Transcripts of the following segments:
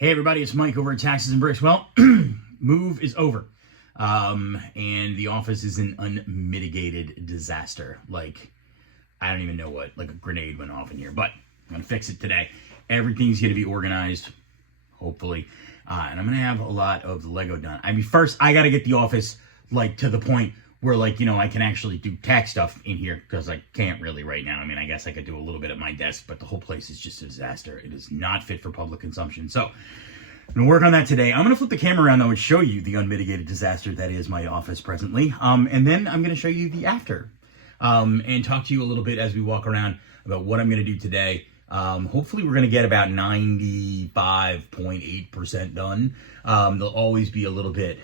Hey everybody, it's Mike over at Taxes and Bricks. Well, move is over. And the office is an unmitigated disaster. Like, I don't even know what, like a grenade went off in here, but I'm gonna fix it today. Everything's gonna be organized, hopefully. And I'm gonna have a lot of the Lego done. I mean, first I gotta get the office like to the point where I can actually do tax stuff in here, because I can't really right now. I mean, I guess I could do a little bit at my desk, but the whole place is just a disaster. It is not fit for public consumption. So I'm gonna work on that today. I'm gonna flip the camera around though and show you the unmitigated disaster that is my office presently. And then I'm gonna show you the after. And talk to you a little bit as we walk around about what I'm gonna do today. Hopefully we're gonna get about 95.8% done. There'll always be a little bit,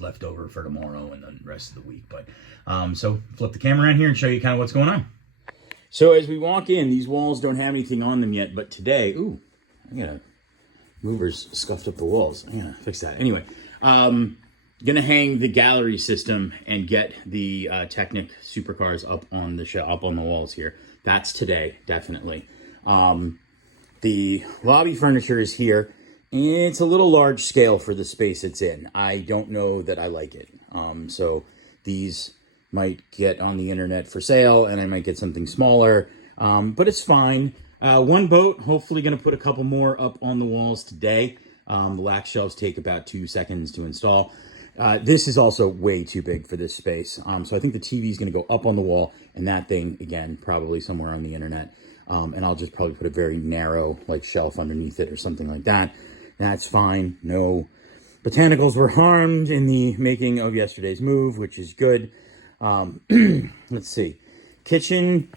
left over for tomorrow and the rest of the week. But so flip the camera around here and show you kind of what's going on. So as we walk in, these walls don't have anything on them yet, but today, movers scuffed up the walls. I'm gonna fix that. Anyway, gonna hang the gallery system and get the Technic supercars up on the up on the walls here. That's today, definitely. The lobby furniture is here. It's a little large scale for the space it's in. I don't know that I like it. So these might get on the internet for sale, and I might get something smaller, but it's fine. One boat, hopefully going to put a couple more up on the walls today. The lax shelves take about 2 seconds to install. This is also way too big for this space. So I think the TV is going to go up on the wall, and that thing, again, probably somewhere on the internet. And I'll just probably put a very narrow shelf underneath it or something like that. That's fine. No botanicals were harmed in the making of yesterday's move, which is good. Let's see. Kitchen.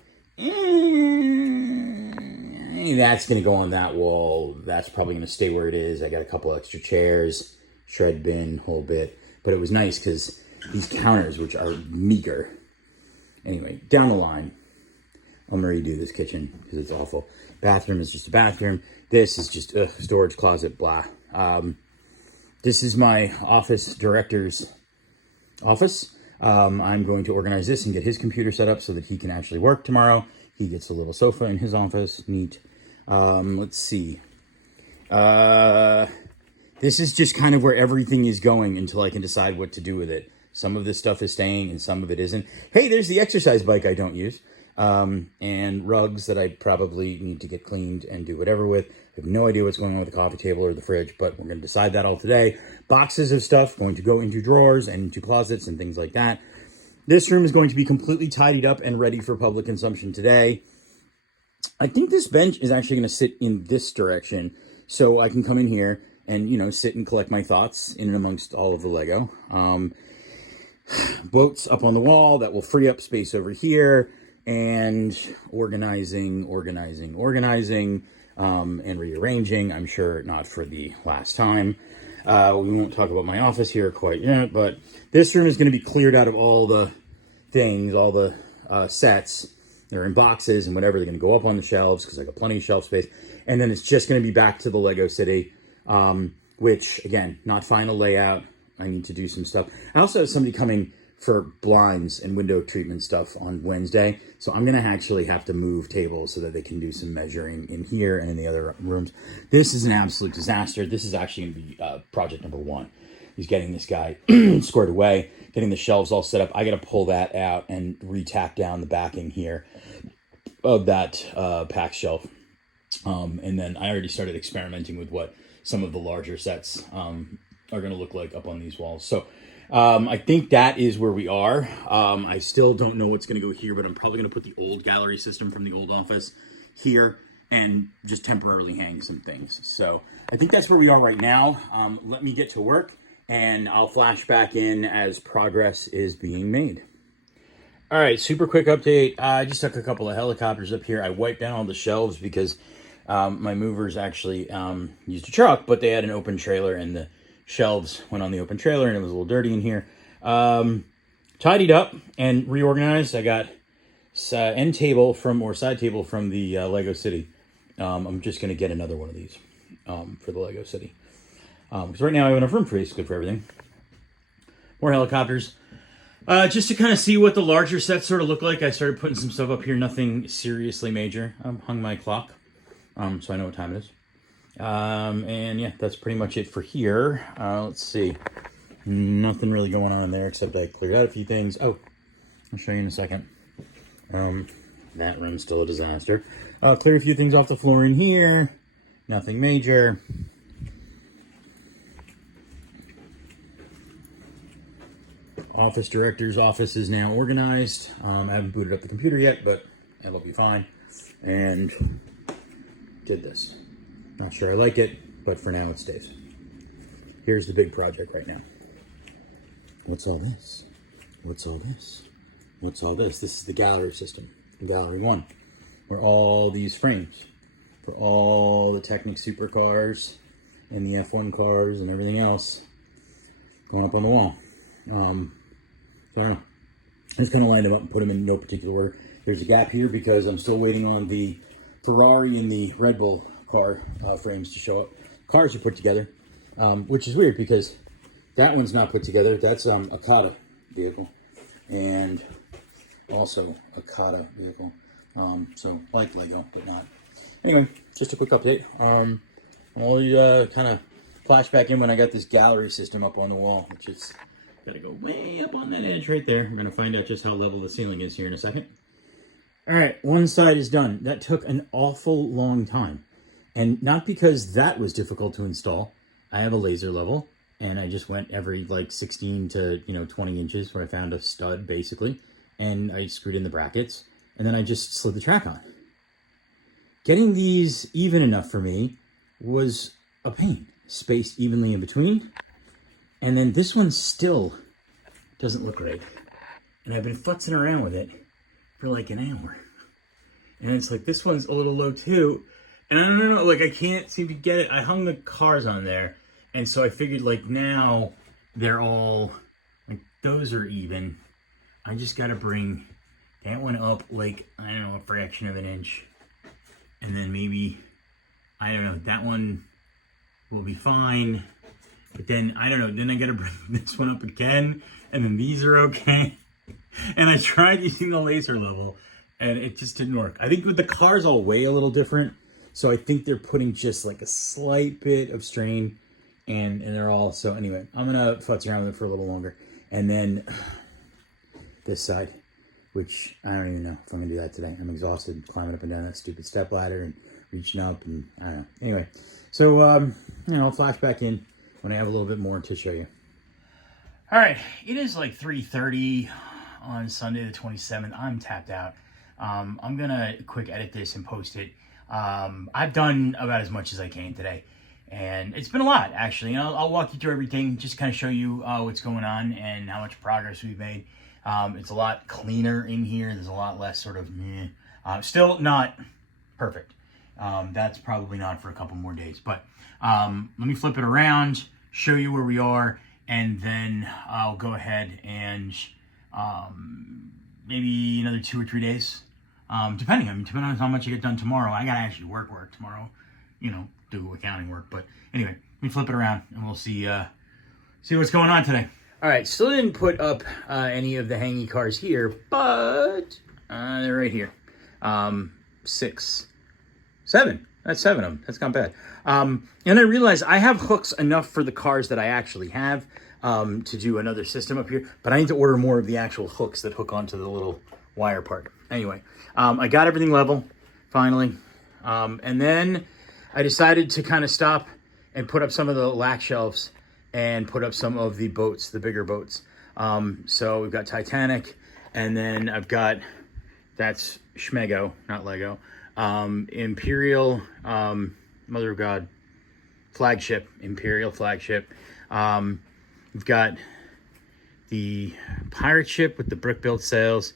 That's going to go on that wall. That's probably going to stay where it is. I got a couple extra chairs, shred bin, whole bit. But it was nice because these counters, which are meager. Anyway, down the line, I'm going to redo this kitchen because it's awful. Bathroom is just a bathroom. This is just a storage closet, blah. This is my office director's office. I'm going to organize this and get his computer set up so that he can actually work tomorrow. He gets a little sofa in his office. Neat. Let's see. This is just kind of where everything is going until I can decide what to do with it. Some of this stuff is staying and some of it isn't. Hey, there's the exercise bike I don't use. And rugs that I probably need to get cleaned and do whatever with. I have no idea what's going on with the coffee table or the fridge, but we're going to decide that all today. Boxes of stuff going to go into drawers and into closets and things like that. This room is going to be completely tidied up and ready for public consumption today. I think this bench is actually going to sit in this direction so I can come in here and, sit and collect my thoughts in and amongst all of the Lego. Boats up on the wall that will free up space over here. And organizing, and rearranging. I'm sure not for the last time. We won't talk about my office here quite yet, but this room is going to be cleared out of all the things, all the sets. They're in boxes and whatever. They're going to go up on the shelves because I got plenty of shelf space. And then it's just going to be back to the Lego City, which, again, not final layout. I need to do some stuff. I also have somebody coming for blinds and window treatment stuff on Wednesday. So I'm going to actually have to move tables so that they can do some measuring in here and in the other rooms. This is an absolute disaster. This is actually going to be project number 1. He's getting this guy squared away, getting the shelves all set up. I got to pull that out and re-tack down the backing here of that pack shelf. And then I already started experimenting with what some of the larger sets are going to look like up on these walls. So I think that is where we are. I still don't know what's going to go here, but I'm probably going to put the old gallery system from the old office here and just temporarily hang some things. So I think that's where we are right now. Let me get to work and I'll flash back in as progress is being made. All right, super quick update. I just took a couple of helicopters up here. I wiped down all the shelves because my movers actually used a truck, but they had an open trailer and the shelves went on the open trailer and it was a little dirty in here. Tidied up and reorganized. I got side table from the Lego City. I'm just going to get another one of these for the Lego City. Because right now I have enough room for it's good for everything. More helicopters. Just to kind of see what the larger sets sort of look like. I started putting some stuff up here. Nothing seriously major. Hung my clock. So I know what time it is. And yeah, that's pretty much it for here. Let's see. Nothing really going on there except I cleared out a few things. Oh, I'll show you in a second. That room's still a disaster. Clear a few things off the floor in here. Nothing major. Office director's office is now organized. I haven't booted up the computer yet, but it'll be fine. And did this. Not sure I like it, but for now it stays. Here's the big project right now. What's all this? What's all this? What's all this? This is the gallery system, Gallery 1, where all these frames for all the Technic supercars and the F1 cars and everything else going up on the wall. So I don't know. I just kind of lined them up and put them in no particular order. There's a gap here because I'm still waiting on the Ferrari and the Red Bull car frames to show up. Cars are put together, which is weird because that one's not put together. That's a Kata vehicle, and also a Kata vehicle. So like Lego, but not. Anyway, just a quick update. I'll kind of flash back in when I got this gallery system up on the wall, which is gotta go way up on that edge right there. I'm gonna find out just how level the ceiling is here in a second. All right, one side is done. That took an awful long time. And not because that was difficult to install. I have a laser level, and I just went every like 16 to 20 inches where I found a stud basically, and I screwed in the brackets, and then I just slid the track on. Getting these even enough for me was a pain, spaced evenly in between. And then this one still doesn't look right. And I've been futzing around with it for like an hour. And it's like, this one's a little low too. And I don't know, like I can't seem to get it. I hung the cars on there. And so I figured like now they're all, like those are even. I just gotta bring that one up like, I don't know, a fraction of an inch. And then maybe, I don't know, that one will be fine. But then, I don't know, then I gotta bring this one up again. And then these are okay. And I tried using the laser level and it just didn't work. I think with the cars all weigh a little different. So I think they're putting just like a slight bit of strain and they're all, so anyway, I'm gonna futz around with it for a little longer. And then this side, which I don't even know if I'm gonna do that today. I'm exhausted climbing up and down that stupid step ladder and reaching up and I don't know. Anyway, so, I'll flash back in when I have a little bit more to show you. All right, it is like 3:30 on Sunday the 27th. I'm tapped out. I'm gonna quick edit this and post it. I've done about as much as I can today, and it's been a lot actually. And I'll walk you through everything, just kind of show you what's going on and how much progress we've made. It's a lot cleaner in here. There's a lot less sort of meh. Still not perfect. That's probably not for a couple more days, but let me flip it around, show you where we are, and then I'll go ahead and maybe another 2 or 3 days, depending on how much I get done tomorrow. I gotta actually work tomorrow, do accounting work. But anyway, let me flip it around and we'll see what's going on today. All right, still didn't put up any of the hangy cars here, but they're right here. 6, 7. That's 7 of them. That's not bad. And I realized I have hooks enough for the cars that I actually have to do another system up here, but I need to order more of the actual hooks that hook onto the little wire part. Anyway, I got everything level, finally. And then I decided to kind of stop and put up some of the lack shelves and put up some of the boats, the bigger boats. So we've got Titanic, and then I've got, that's Schmego, not Lego, Imperial, Mother of God, flagship, Imperial flagship. We've got the pirate ship with the brick-built sails,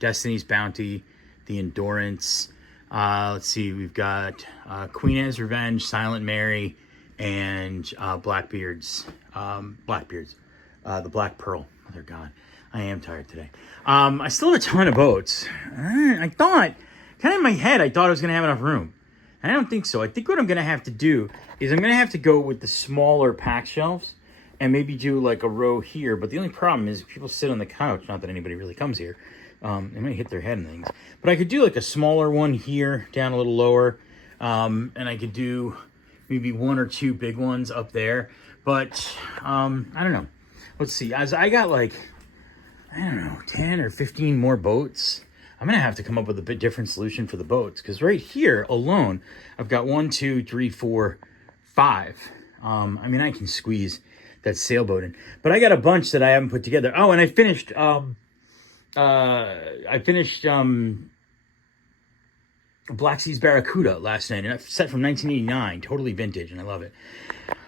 Destiny's Bounty, the Endurance. Let's see, we've got Queen Anne's Revenge, Silent Mary, and Blackbeard's, the Black Pearl. Mother of God, I am tired today. I still have a ton of boats. I thought, kind of in my head, I thought I was going to have enough room. I don't think so. I think what I'm going to have to do is I'm going to have to go with the smaller pack shelves and maybe do like a row here. But the only problem is people sit on the couch. Not that anybody really comes here. They might hit their head and things. But I could do like a smaller one here, down a little lower. And I could do maybe 1 or 2 big ones up there. But I don't know. Let's see. As I got like, I don't know, 10 or 15 more boats, I'm going to have to come up with a bit different solution for the boats. Because right here alone, I've got 1, 2, 3, 4, 5. I mean, I can squeeze that sailboat in. But I got a bunch that I haven't put together. Oh, and I finished Black Seas Barracuda last night, and it's set from 1989, totally vintage, and I love it.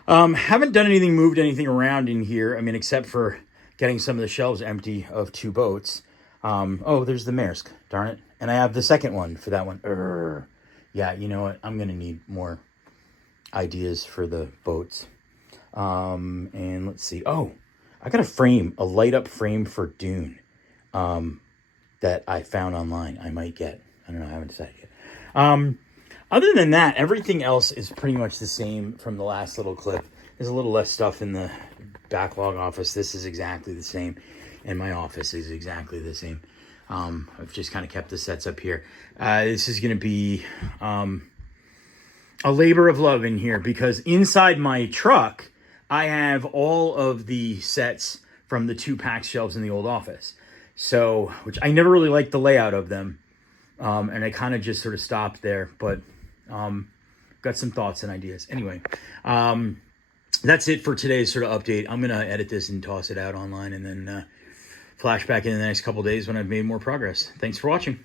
Haven't done anything, moved anything around in here, I mean, except for getting some of the shelves empty of 2 boats. Oh, there's the Maersk, darn it. And I have the second one for that one. Yeah, you know what? I'm going to need more ideas for the boats. And let's see. Oh, I got a light up frame for Dune, that I found online. I might get. I don't know. I haven't decided yet. Other than that, everything else is pretty much the same from the last little clip. There's a little less stuff in the backlog office. This is exactly the same. And my office is exactly the same. I've just kind of kept the sets up here. This is going to be a labor of love in here, because inside my truck, I have all of the sets from the 2 PAX shelves in the old office. So, which I never really liked the layout of them. And I kind of just sort of stopped there, but got some thoughts and ideas. Anyway, that's it for today's sort of update. I'm going to edit this and toss it out online, and then flash back in the next couple days when I've made more progress. Thanks for watching.